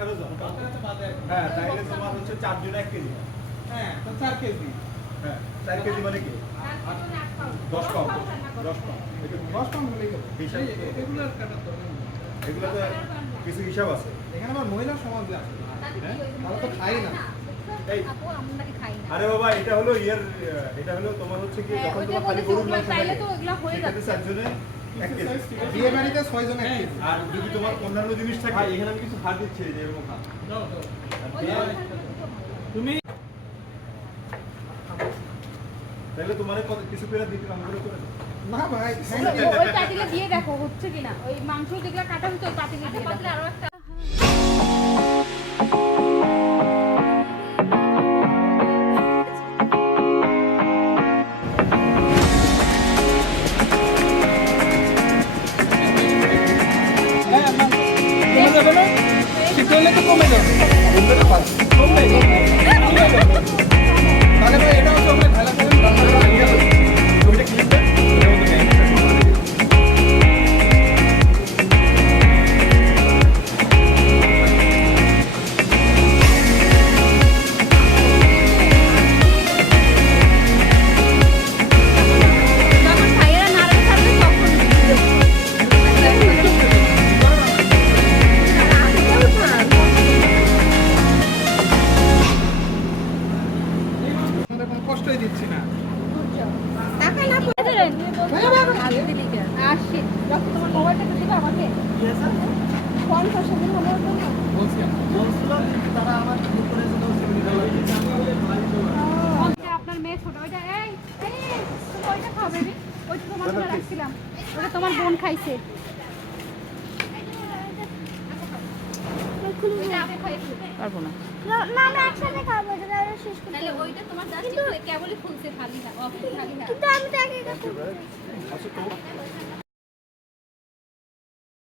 18 জন। হ্যাঁ, তাইলে তোমার হচ্ছে 4 জন 1 কেজি। হ্যাঁ, তো 4 কেজি। হ্যাঁ, 4 কেজি মানে কি? 10 পাউন্ড। 10 পাউন্ড। 10 পাউন্ড হলেই হবে। হিসাব এগুলোর কাটার তো এগুলো তো কিছু হিসাব আছে। এখানে আবার মহিলা সমাজ আছে। হ্যাঁ? তারা তো খাই না। এই আপু আমরা কি খাই না। আরে বাবা, এটা হলো এটা হলো তোমার হচ্ছে কি যখন তোমার খালি গরুর মাংস তাইলে তো এগুলা হয়ে যাচ্ছে। 4 জনে 1 কেজি। বিয়ে বাড়িতে 6 জন 1 কেজি। আর যদি তোমার অন্যান্য জিনিস থাকে ভাই এখানে আমি কিছু ভাত দিচ্ছি যে এরকম ভাত। তুমি তাহলে তোমার কত কিছু করে দিতে কাম করে করে দাও। না ভাই, ওই পাতিলে দিয়ে দেখো হচ্ছে কিনা। ওই মাংস যেগুলা কাটা হতো ওই পাতিলে দিয়ে দেখো। আরো একটা কমে যাবে না? সিদ্ধ হলে তো কমে যাবে। কমবে। তাহলে ভাই এটা হচ্ছে আমরা ঢালা করে রান্না করা আগে হবে। ওইটা ক্লিপ দেন। এর মধ্যে ম্যাগনেটটা সমান আছে। যখন ভাইয়েরা নাড়াতে থাকবে তখন আমাদের কোনো কষ্টই দিচ্ছি না। টাকা না পড়ে দিলেন আগে দিলি কেন আসছে যখন তোমার মোবাইলটা একটু দিবে আমাকে ফোন করছে দিন হলো তো না বলছি আপনার মেয়ে ছোট ওইটা এই এই তুমি ওইটা খাও বেবি ওইটা তোমার জন্য রাখছিলাম ওটা তোমার বোন খাইছে পারবো না না আমি একসাথে খাবো এটা আরো শেষ করতে তাহলে ওইটা তোমার জাস্ট কেবলই খুলছে খালি না অফ খালি না কিন্তু আমি তো একা একা খাবো। আচ্ছা তো